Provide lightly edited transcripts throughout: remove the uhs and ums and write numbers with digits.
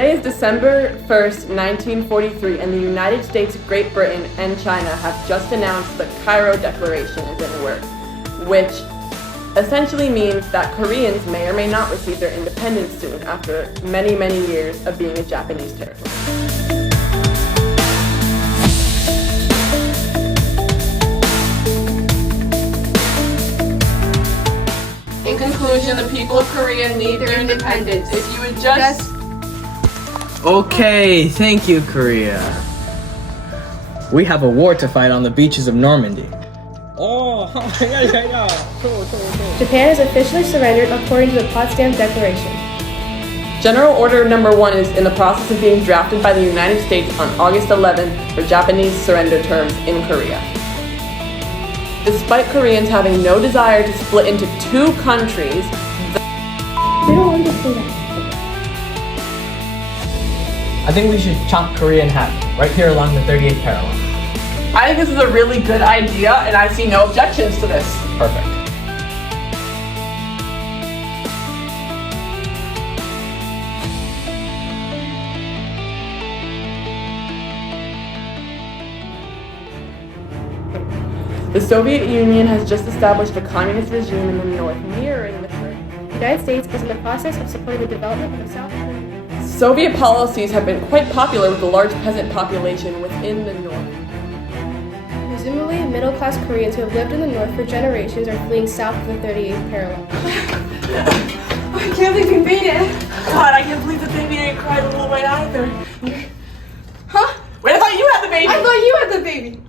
Today is December 1st, 1943, and the United States, Great Britain, and China have just announced the Cairo Declaration is in work, which essentially means that Koreans may or may not receive their independence soon after many, many years of being a Japanese territory. In conclusion, the people of Korea need their independence. If you would just... Okay, thank you, Korea. We have a war to fight on the beaches of Normandy. Oh, Japan has officially surrendered according to the Potsdam Declaration. General Order Number 1 is in the process of being drafted by the United States on August 11th for Japanese surrender terms in Korea. Despite Koreans having no desire to split into two countries, They don't want to say that. I think we should chop Korea in half, right here along the 38th parallel. I think this is a really good idea, and I see no objections to this. Perfect. The Soviet Union has just established a communist regime in the north, mirroring the Korea. The United States is in the process of supporting the development of South Korea. Soviet policies have been quite popular with the large peasant population within the north. Presumably, middle-class Koreans who have lived in the north for generations are fleeing south of the 38th parallel. I can't believe you made it! God, I can't believe the baby didn't cry the whole way either. Huh? Wait, I thought you had the baby! I thought you had the baby!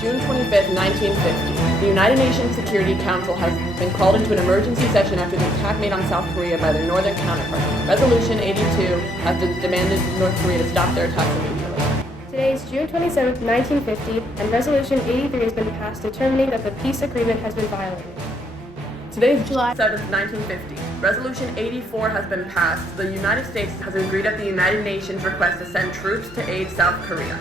June 25th, 1950. The United Nations Security Council has been called into an emergency session after the attack made on South Korea by their northern counterpart. Resolution 82 has demanded North Korea to stop their attacks immediately. Today is June 27, 1950, and Resolution 83 has been passed determining that the peace agreement has been violated. Today is July 7th, 1950. Resolution 84 has been passed. The United States has agreed at the United Nations request to send troops to aid South Korea.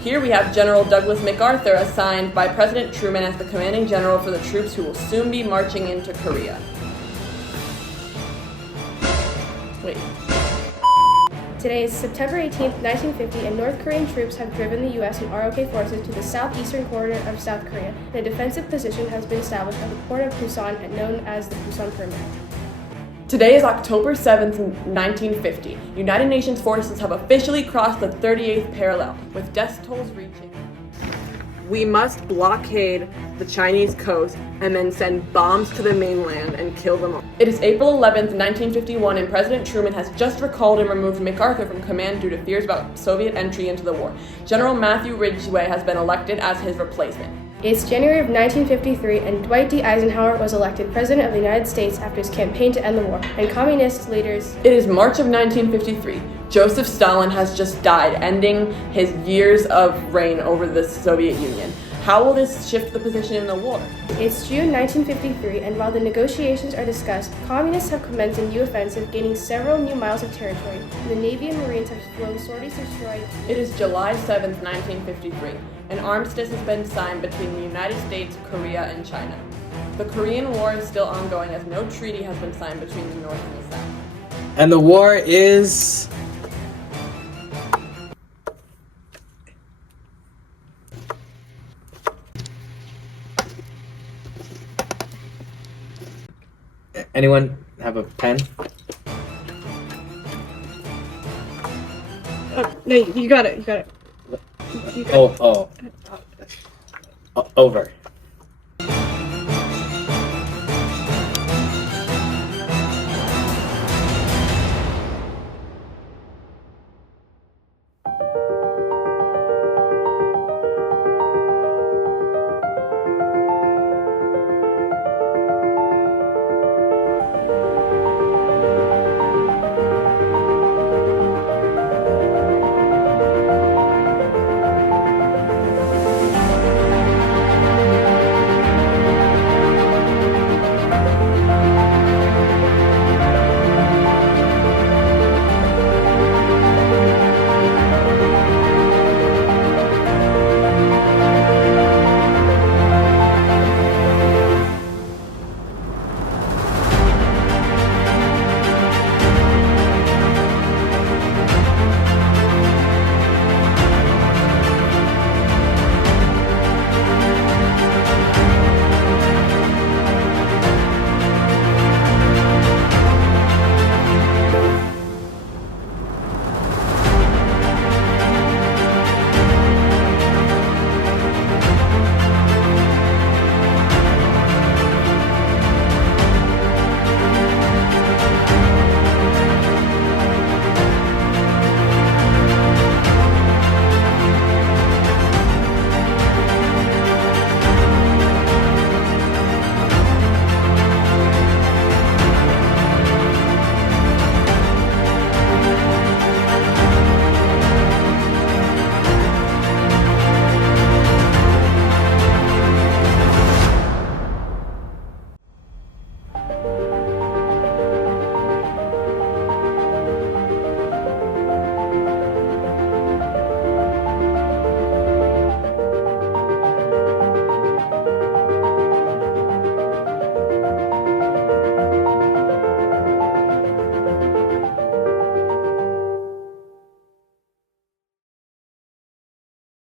Here we have General Douglas MacArthur assigned by President Truman as the commanding general for the troops who will soon be marching into Korea. Wait. Today is September 18, 1950, and North Korean troops have driven the U.S. and ROK forces to the southeastern corner of South Korea, and a defensive position has been established at the port of Busan, known as the Busan Perimeter. Today is October 7th, 1950. United Nations forces have officially crossed the 38th parallel, with death tolls reaching. We must blockade the Chinese coast and then send bombs to the mainland and kill them all. It is April 11th, 1951, and President Truman has just recalled and removed MacArthur from command due to fears about Soviet entry into the war. General Matthew Ridgway has been elected as his replacement. It's January of 1953, and Dwight D. Eisenhower was elected President of the United States after his campaign to end the war, and communist leaders... It is March of 1953. Joseph Stalin has just died, ending his years of reign over the Soviet Union. How will this shift the position in the war? It's June 1953, and while the negotiations are discussed, communists have commenced a new offensive, gaining several new miles of territory, and the Navy and Marines have flown sorties to destroy... It is July 7th, 1953. An armistice has been signed between the United States, Korea, and China. The Korean War is still ongoing as no treaty has been signed between the North and the South. And the war is... Anyone have a pen? No, you got it, you got it. Over.